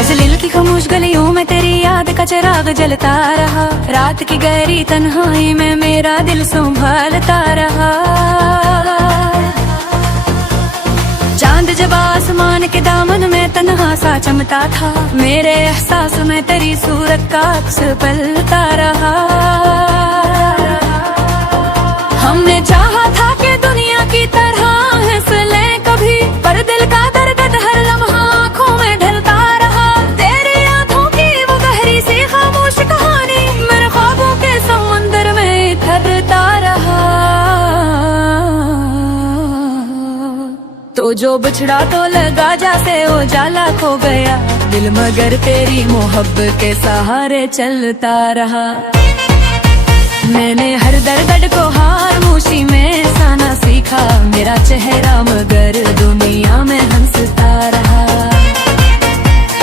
गजलील की खामोश गलियों में तेरी याद का चिराग जलता रहा। रात की गहरी तन्हाई में मेरा दिल संभालता रहा। चांद जब आसमान के दामन में तन्हा सा चमता था, मेरे एहसास में तेरी सूरत का अक्स पलता रहा। हमने चाहा था कि दुनिया की तरह हंस ले कभी, पर दिल का दर्द हर लम्हा आँखों में ढलता रहा। तेरी आँखों की वो गहरी सी खामोश कहानी मेरे ख्वाबों के समंदर में ठहरता रहा। तो जो बिछड़ा तो लगा जैसे उजाला खो गया, दिल मगर तेरी मोहब्बत के सहारे चलता रहा। मैंने हर दर्द को खामोशी में साना सीखा, मेरा चेहरा मगर दुनिया में हंसता रहा।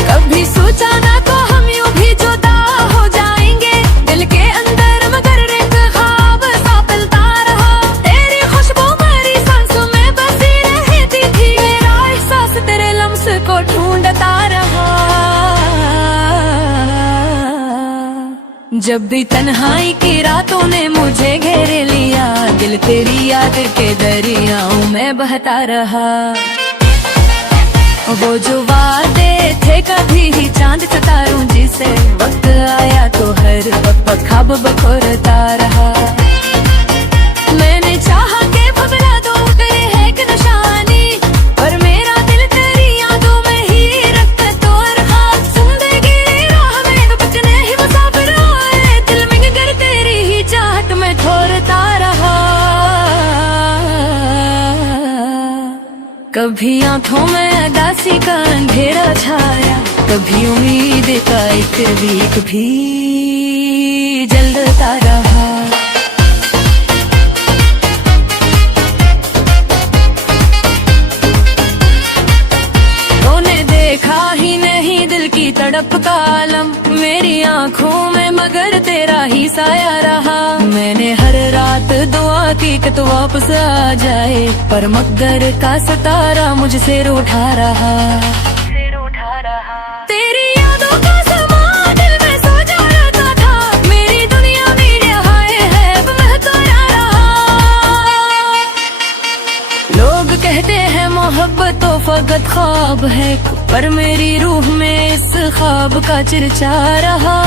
कभी सोचा ना तो हम यूं भी जुदा हो जाएंगे, दिल के अंदर मगर एक ख्वाब सा पलता रहा। तेरी खुशबू मेरी सांसों में बसी रहती थी, मेरा एहसास तेरे लम्स को ढूंढता रहा। जब भी तन्हाई की रातों ने मुझे घेर लिया, दिल तेरी याद के दरियाओं में बहता रहा। वो जो वादे थे कभी ही चांद सितारों जिसे, वक्त आया तो हर वक्त ख्वाब बखोरता रहा। मैंने चाहा के भुला दो तेरे है एक निशानी, पर मेरा दिल तेरी यादों में ही रखता तो रहा। जिंदगी राह में बचने ही मुसाफिर आए, दिल में गर तेरी ही चाहत में ठोरता रहा। कभी आंखों में उदासी का अंधेरा छाया, कभी उम्मीद का एक दीप भी जलता रहा। तूने देखा ही नहीं दिल की तड़प का आलम, मेरी आंखों में मगर तेरा ही साया रहा। मैंने हर रात दुआ की कि तू वापस आ जाए, पर मगर का सितारा मुझसे रूठा रहा। तेरी यादों का समा दिल में सजा रहता था, मेरी दुनिया में हाय है अब मैं तो रहा। लोग कहते हैं मोहब्बत तो फकत ख्वाब है, पर मेरी रूह में इस ख्वाब का चर्चा रहा।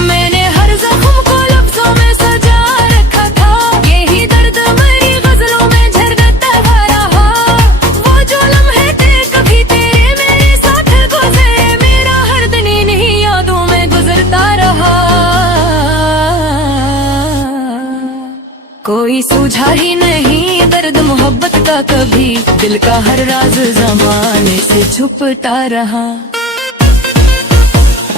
मैंने हर जख्म को लफ्जों में सजा रखा था, यही दर्द मेरी गजलों में झरकता रहा। वो जो लम्हे थे कभी तेरे मेरे साथ गुजरे, मेरा हर दिन इन्हीं यादों में गुजरता रहा। कोई सूझा ही नहीं दर्द मोहब्बत का कभी, दिल का हर राज ज़माने से छुपता रहा।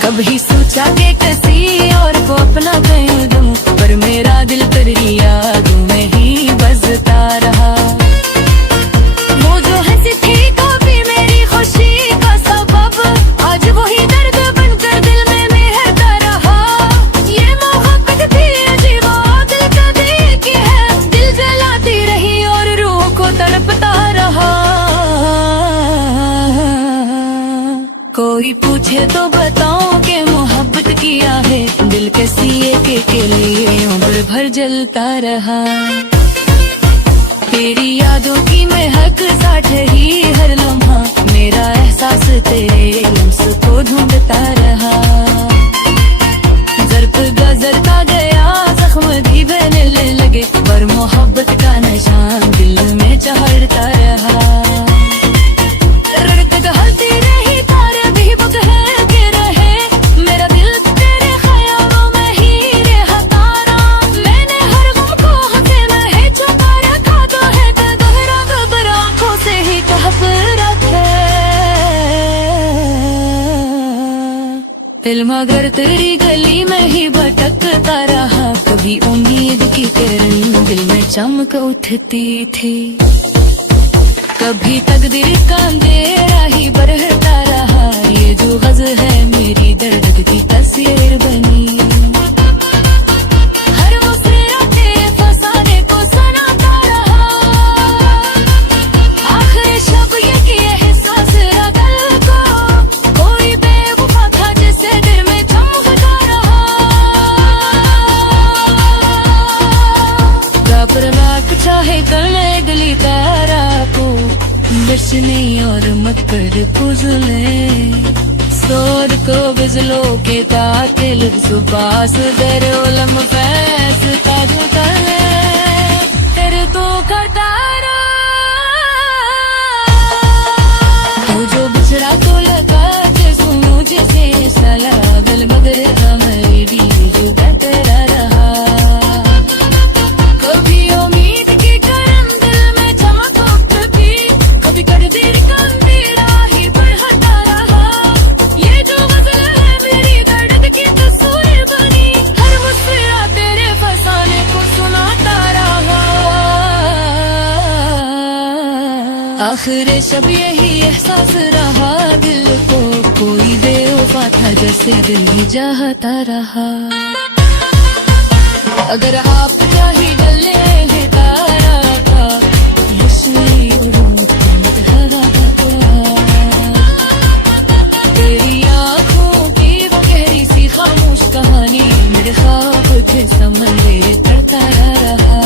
कभी सोचा के किसी और को अपना कर दूं, पर मेरा दिल तेरी यादों में ही बजता रहा। वो जो हंसी थी कभी मेरी खुशी का सबब, आज वही दर्द बनकर दिल में मेहरता रहा। ये मोहब्बत थी अजीब दिल कभी की है, दिल जलाती रही और रूह को तड़पता रहा। कोई पूछे तो बताओ कि मोहब्बत किया है, दिल के सिए के लिए उम्र भर जलता रहा। तेरी यादों की महक साथ ही हर लम्हा, मेरा एहसास तेरे लम्स को ढूंढता रहा। जर्फ गजरता गया जख्म भी बनने लगे, पर मोहब्बत का निशान दिल में चढ़ता रहा। दिल मगर तेरी गली में ही भटकता रहा, कभी उम्मीद की किरण दिल में चमक उठती थी, कभी तकदीर का अंधेरा ही बरहता रहा। ये जो गज़ है मेरी दर्द की तस्वीर बनी, हर वो सिराते फसाने को सुनाता रहा। आखिर शब ये कि एहसास और मकर कुजले सोर को बिजलों के तातिल सुबास दर उलम फैस ताज तले तेरे तो करतारा तू जो बिछड़ा तो लगा जैसू मुझसे सला बिल मगर मेरी जो तेरा रहा कभी उम्मीद की करम दिल में चमको कभी कभी कर देर कम तेरा ही बढ़ता रहा ये जो गजल है मेरी दर्द की तस्वीर बनी हर मुस्कुरा तेरे फसाने को सुनाता रहा आखिर शब यही एहसास रहा दिल को कोई बेवफा था जैसे दिल ही चाहता रहा अगर आप चाहे डले हैं तारा का रोशनी और मुझे हवा का तेरी आँखों की वो गहरी सी खामोश कहानी मेरे ख्वाब के समंदर करता रहा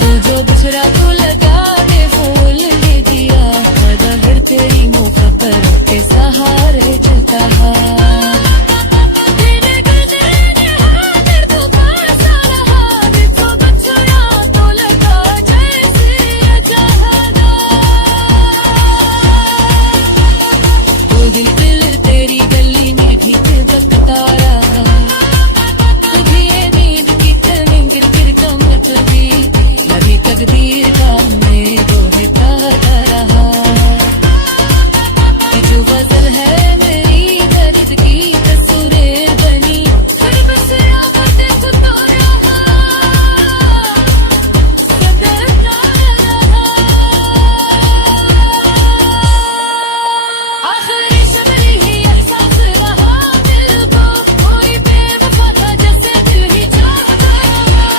तू जो बिछड़ा तो लगा दे फूल दे दिया हर तेरी मौका पर के सहारे चलता तेरी गली में भी बकता रहा तुझे नींद की तनी गिर गिर कम भी लगी तकदीर का मैं दोहता रहा जो गजल है मेरी दर्द की तस्वीर बनी हर बसरा बातें सुनता रहा सदरता रहा आखिर शब्द ही एहसास रहा दिल को कोई बेवफा था जैसे दिल ही चाहता रहा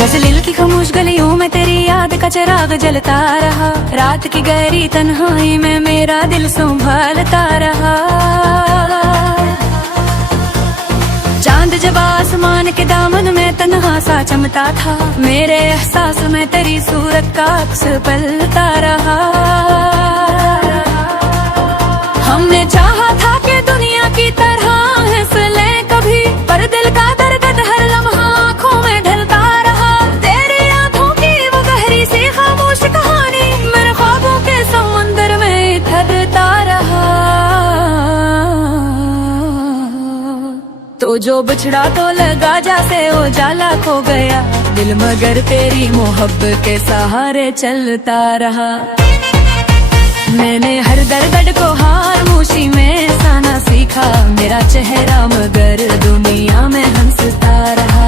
गजलील की खामोश गलियों में तेरी याद का चिराग जलता रहा रात की गहरी तन्हाई में मेरा दिल संभालता रहा चांद जब आसमान के दामन में तन्हा सा चमता था मेरे एहसास में तेरी सूरत का अक्स पलता रहा हमने चाहा था कि दुनिया की तरह हंस ले कभी पर दिल का दर्द हर लम्हा आँखों में ढलता रहा तेरी आँखों की वो गहरी सी खामोश कहानी मेरे ख्वाबों के समंदर में ठहरता रहा तो जो बिछड़ा तो लगा जैसे उजाला खो गया दिल मगर तेरी मोहब्बत के सहारे चलता रहा मैंने हर दर्द को खामोशी में साना सीखा मेरा चेहरा मगर दुनिया में हंसता रहा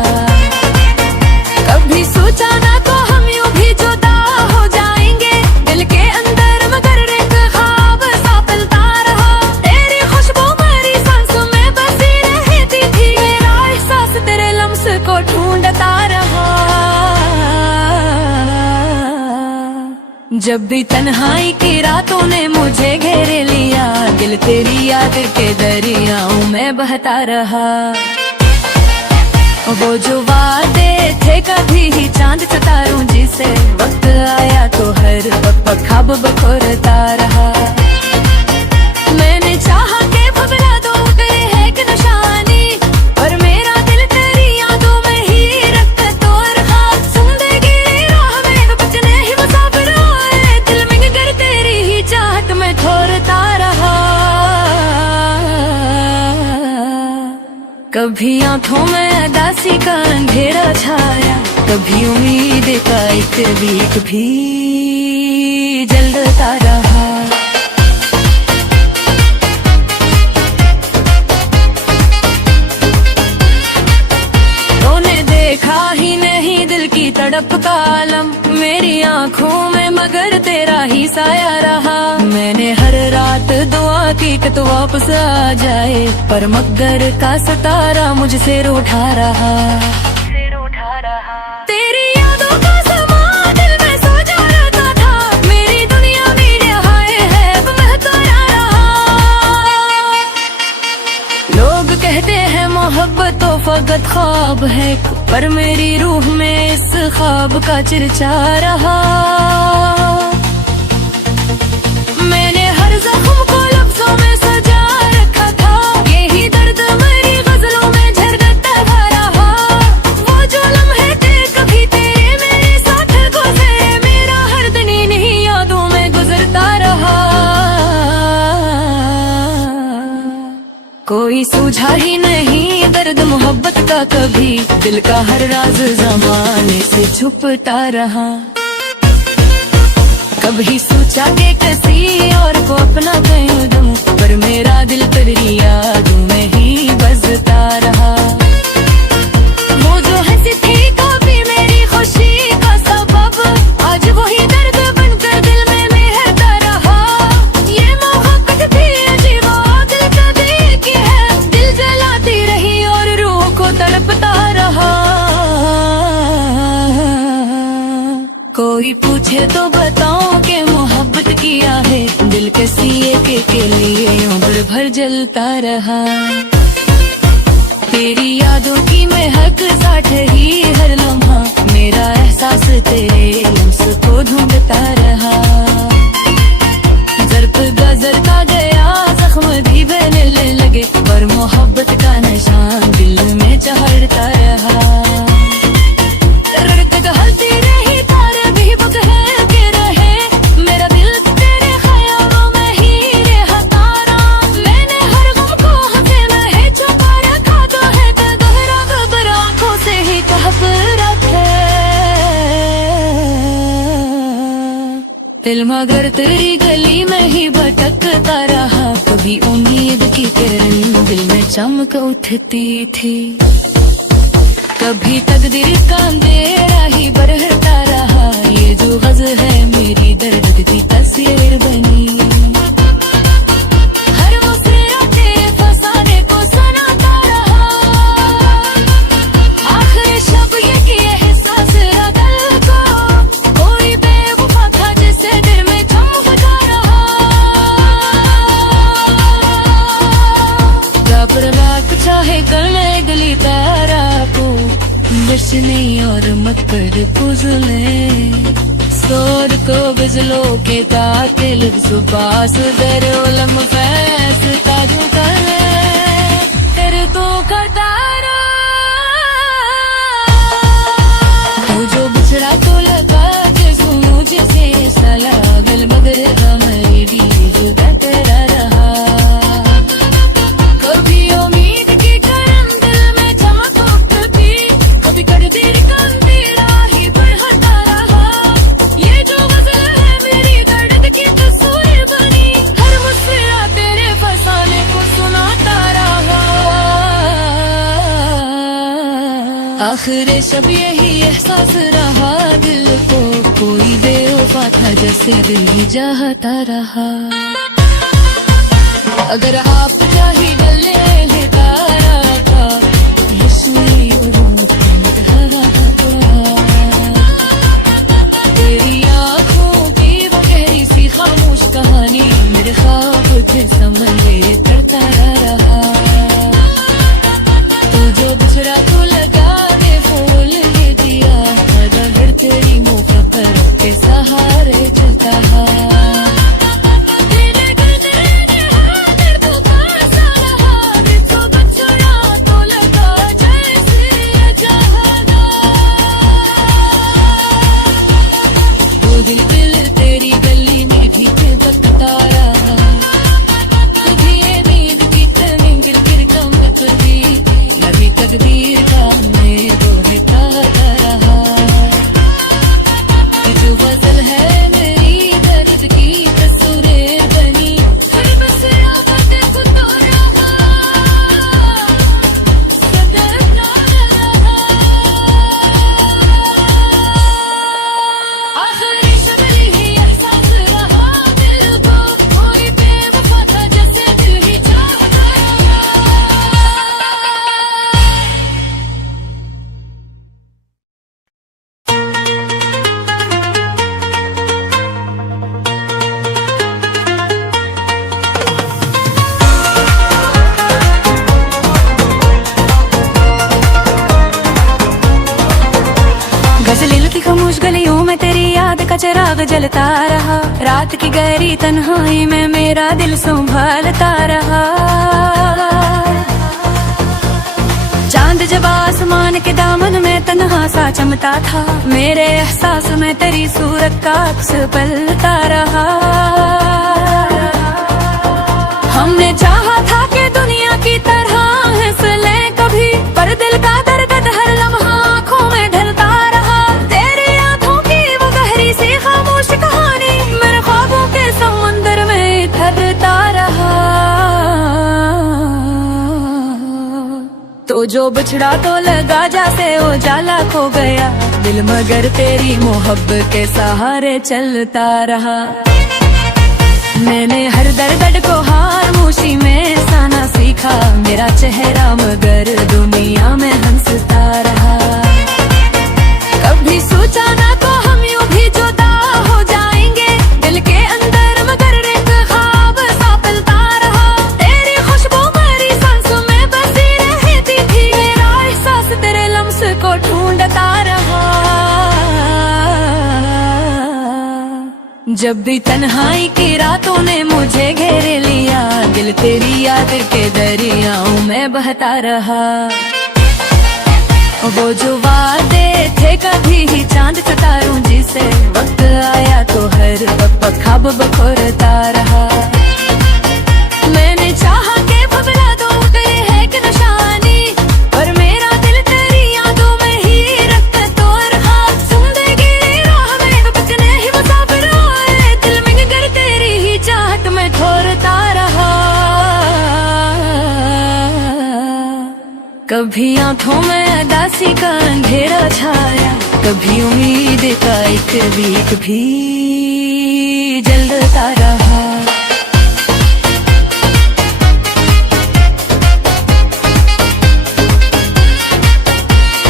कभी सोचा ना तो हम यूं भी जुदा हो जाएंगे दिल के अंदर मगर एक ख्वाब सा पलता रहा तेरी खुशबू मेरी सांसों में बसी रहती थी मेरा एहसास तेरे लम्स को ढूंढता रहा जब भी तन्हाई की रातों ने मुझे घेरे लिया दिल तेरी याद के दरियाओं में बहता रहा वो जो वादे थे कभी ही चांद सितारों जिसे वक्त आया तो हर वक्त ख्वाब बखोरता रहा मैंने चाहा के भुला दो गए है कि निशानी पर मेरा दिल तेरी यादों में ही रखता तो रहा जिंदगी राह में बचने ही मुसाफिर आए दिल में गर तेरी ही चाहत में ठोरता रहा कभी आंखों में उदासी का अंधेरा छाया कभी उम्मीद का एक बीक भी जलता रहा तूने देखा ही नहीं दिल की तड़प का आलम मेरी आंखों में मगर तेरा ही साया रहा मैंने हर रात दुआ की कि तू वापस आ जाए पर मगर का सितारा मुझसे रूठा रहा तेरी यादों का समा दिल में सो जा रहता था, मेरी दुनिया मेरे हाय है अब मैं तो यार रहा। लोग कहते हैं मोहब्बत तो फकत ख्वाब है, पर मेरी रूह में इस ख्वाब का चर्चा रहा। मैंने हर जख्म को लफ्जों में सजा रखा था, यही दर्द मेरी गजलों में झरता रहा। वो जो लम्हे थे कभी तेरे मेरे साथ गुजरे, मेरा हर दिन इन्हीं यादों में गुजरता रहा। कोई सूझा ही नहीं दर्द मोहब्बत का कभी, दिल का हर राज ज़माने से छुपता रहा। कभी सोचा कि किसी और को अपना कह दूं, पर मेरा दिल तेरी यादों में ही बजता रहा। वो जो हंसी थी कभी मेरी खुशी का सबब, आज वही दर्द बनकर दिल में मेहरता रहा। ये मोहब्बत थी अजीब दिल का दिल की है, दिल जलाती रही और रूह को तड़पता रहा। कोई पूछे तो बताओ कि मोहब्बत किया है, दिल के सिए के लिए उम्र भर जलता रहा। तेरी यादों की महक साथ ही हर लम्हा, मेरा एहसास तेरे लम्स को ढूंढता रहा। जरता गया जख्म भी बनने लगे, पर मोहब्बत का निशान दिल में चढ़ता रहा। रड़क हंसती रही तारे भी बुक है के रहे, मेरा दिल तेरे ख्यालों में ही रहा तारा। मैंने हर गम को हंसे में छुपा रखा तो है, गहरा खबर आंखों से ही कहफ रखे। दिल मगर तेरी गली में ही भटकता रहा, कभी उम्मीद की किरण दिल में चमक उठती थी, कभी तकदीर का अंधेरा ही बरहता रहा। ये जो गज़ल है मेरी दर्द की तस्वीर बनी, हर मुस्कुराते तेरे फसाने को सुनाता रहा। आखिर शब ये कि एहसास दिल को, कोई बेवफा था जिसे दिल में चमकता रहा। घबरा रात चाहे कर ले गली तारा को, बचने और मत कर कुजले। शोर को बिजलों के ताके लफ्ज़ पास दरो लम फैस ताजू करे, तेरे तो करता जो बिछड़ा तो लगा जैसू मुझसे सला गल मगर मेरी जुदा तेरा रहा। कभी उम्मीद की करम दिल में चमक उठती, कभी कर देर का अंधेरा ही बढ़ता रहा। ये जो गज़ल है मेरी दर्द की तस्वीर बनी, हर मुस्कुरा तेरे फसाने को सुनाता रहा। आखिर शब यही एहसास रहा दिल को, कोई बेवफा था जैसे दिल ही चाहता रहा। अगर आप चाहे गले ले तारा का, रसोई और तेरी आँखों की वो गहरी सी खामोश कहानी, मेरे ख्वाब थे समझे करता रहा। तू जो बिछड़ा तो लगा दे फूल ये दिया, हर तेरी मौका पर के सहारे चलता है। जा जलील की खामोश गलियों में तेरी याद का चिराग जलता रहा। रात की गहरी तन्हाई में मेरा दिल संभालता रहा। चांद जब आसमान के दामन में तन्हा सा चमता था, मेरे एहसास में तेरी सूरत का अक्स पलता रहा। हमने चाहा था कि दुनिया की तरह हंस ले कभी, पर दिल का दर्द हर लम्हा आँखों में ढलता रहा। तेरी आँखों की वो गहरी सी खामोश कहानी मेरे ख्वाबों के समंदर में ठहरता रहा। तो जो बिछड़ा तो लगा जैसे उजाला खो गया, दिल मगर तेरी मोहब्बत के सहारे चलता रहा। मैंने हर दर्द को खामोशी में साना सीखा, मेरा चेहरा मगर दुनिया में हंसता रहा। कभी सोचा ना तो हम यूं भी जुदा हो जाएंगे, दिल के अंदर मगर एक ख्वाब सा पलता रहा। तेरी खुशबू मेरी सांसों में बसी रहती थी, मेरा एहसास तेरे लम्स को ढूंढता रहा। जब भी तन्हाई की रातों ने मुझे घेर लिया, दिल तेरी याद के दरियाओं में बहता रहा। वो जो वादे थे कभी ही चांद सितारों जिसे, वक्त आया तो हर वक्त ख्वाब बखोरता रहा। मैंने चाहा के बदला दो गए है कि निशानी, पर मेरा दिल तेरी यादों में ही रखता तो रहा। जिंदगी राह में बचने ही मुसाफिर आए, दिल में गर तेरी ही चाहत में ठोरता रहा। कभी आंखों में अदासी का अंधेरा छाया, कभी उम्मीद का एक दीप भी जलता रहा।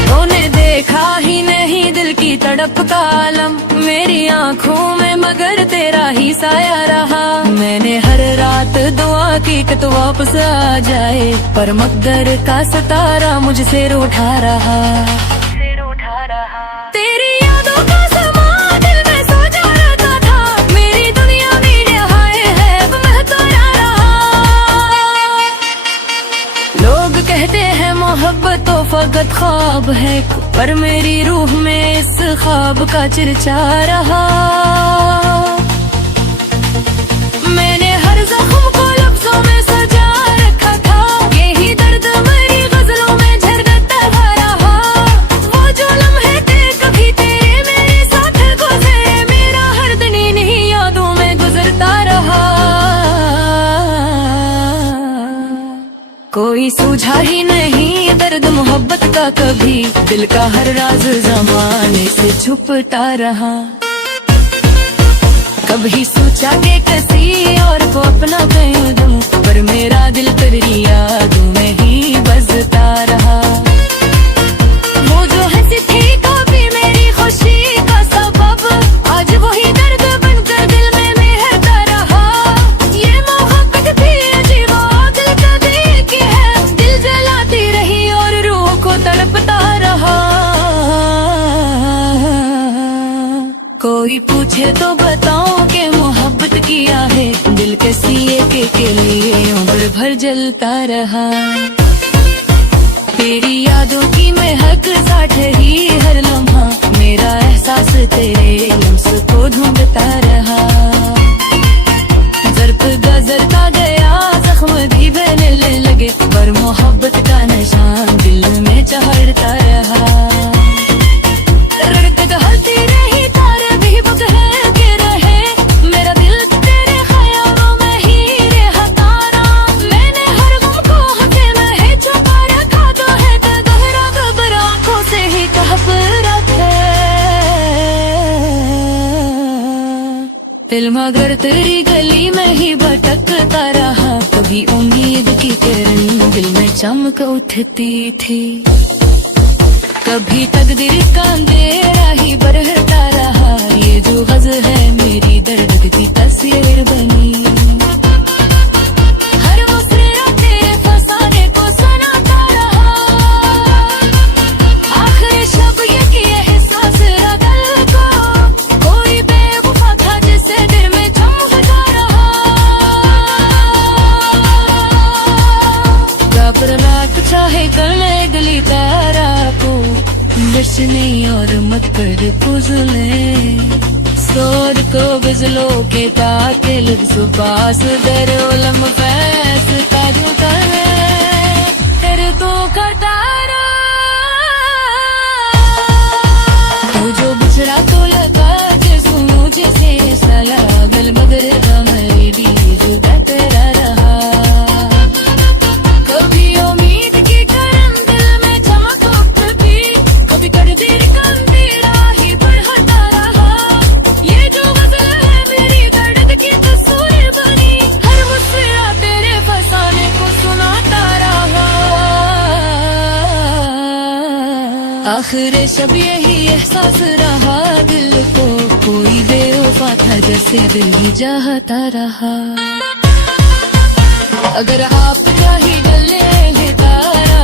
तूने देखा ही नहीं दिल की तड़प का आलम, मेरी आंखों में मगर तेरा ही साया रहा। मैंने हर रात दुआ की कि तू वापस आ जाए, पर मकदर का सितारा मुझसे रूठा रहा। तेरी यादों का समा दिल में सजा रहता था, मेरी दुनिया में हाय है अब मैं तो रहा। लोग कहते हैं मोहब्बत तो फकत ख्वाब है, पर मेरी रूह में इस ख्वाब का चर्चा रहा। मैंने हर जख्म को लफ्जों में सजा रखा था, यही दर्द मेरी गजलों में झरता रहा। वो जो लम्हे थे कभी तेरे मेरे साथ गुजरे, मेरा हर दिन इन्हीं यादों में गुजरता रहा। कोई सूझा ही नहीं दर्द मोहब्बत का कभी, दिल का हर राज ज़माने से छुपता रहा। कभी सोचा के किसी और को अपना कर दूं, पर मेरा दिल तेरी यादों में ही बसता रहा। वो जो हंसी थी कभी मेरी खुशी का सबब, आज वही दर्द बनकर दिल में मेहरता रहा। ये मोहब्बत भी अजीब दिल का दिल की है, दिल जलाती रही और रूह को तड़पता रहा। कोई पूछे तो बताओ के मोहब्बत किया है, दिल के सिए के लिए उम्र भर जलता रहा। तेरी यादों की महक साथ ही हर लम्हा, मेरा एहसास तेरे लम्स को ढूंढता रहा। जरता गया जख्म भी बहने लगे, पर मोहब्बत का निशान दिल में चढ़ता रहा। रड़क हलती रही तारे भी बगैर के रहे, मेरा दिल तेरे ख्यालों में ही रहा तारा। मैंने हर गम को हंसे में ही छुपा रखा तो है, गहरा गबर आंखों से ही कहप रखे। दिल मगर तेरी गली में ही भटकता रहा, कभी उम्मीद की किरण दिल में चमक उठती थी, कभी तकदीर का अंधेरा ही बरहता रहा। ये जो गज है मेरी दर्द की तस्वीर बनी, हर मुस्कुराते तेरे फसाने को सुनाता रहा। आखिर शब ये कि एहसास बाद कुजले सोर को बिजलों के ताके लफ्ज़ पास दरोलम फैस ताजू तले तेरे तो कतारा तू जो बिछड़ा तो लगा जैसू मुझे से सला गल मगर मेरी जो तेरा रहा कभी उम्मीद की करम दिल में चमको कभी कभी तकदीर का अंधेरा ही बढ़ता रहा ये जो गजल है मेरी दर्द की तस्वीर बनी हर मुस्कुरा तेरे फसाने को सुनाता रहा आखिर शब यही एहसास रहा दिल को कोई बेवफा था जैसे दिल ही चाहता रहा अगर आप क्या ही गले है तारा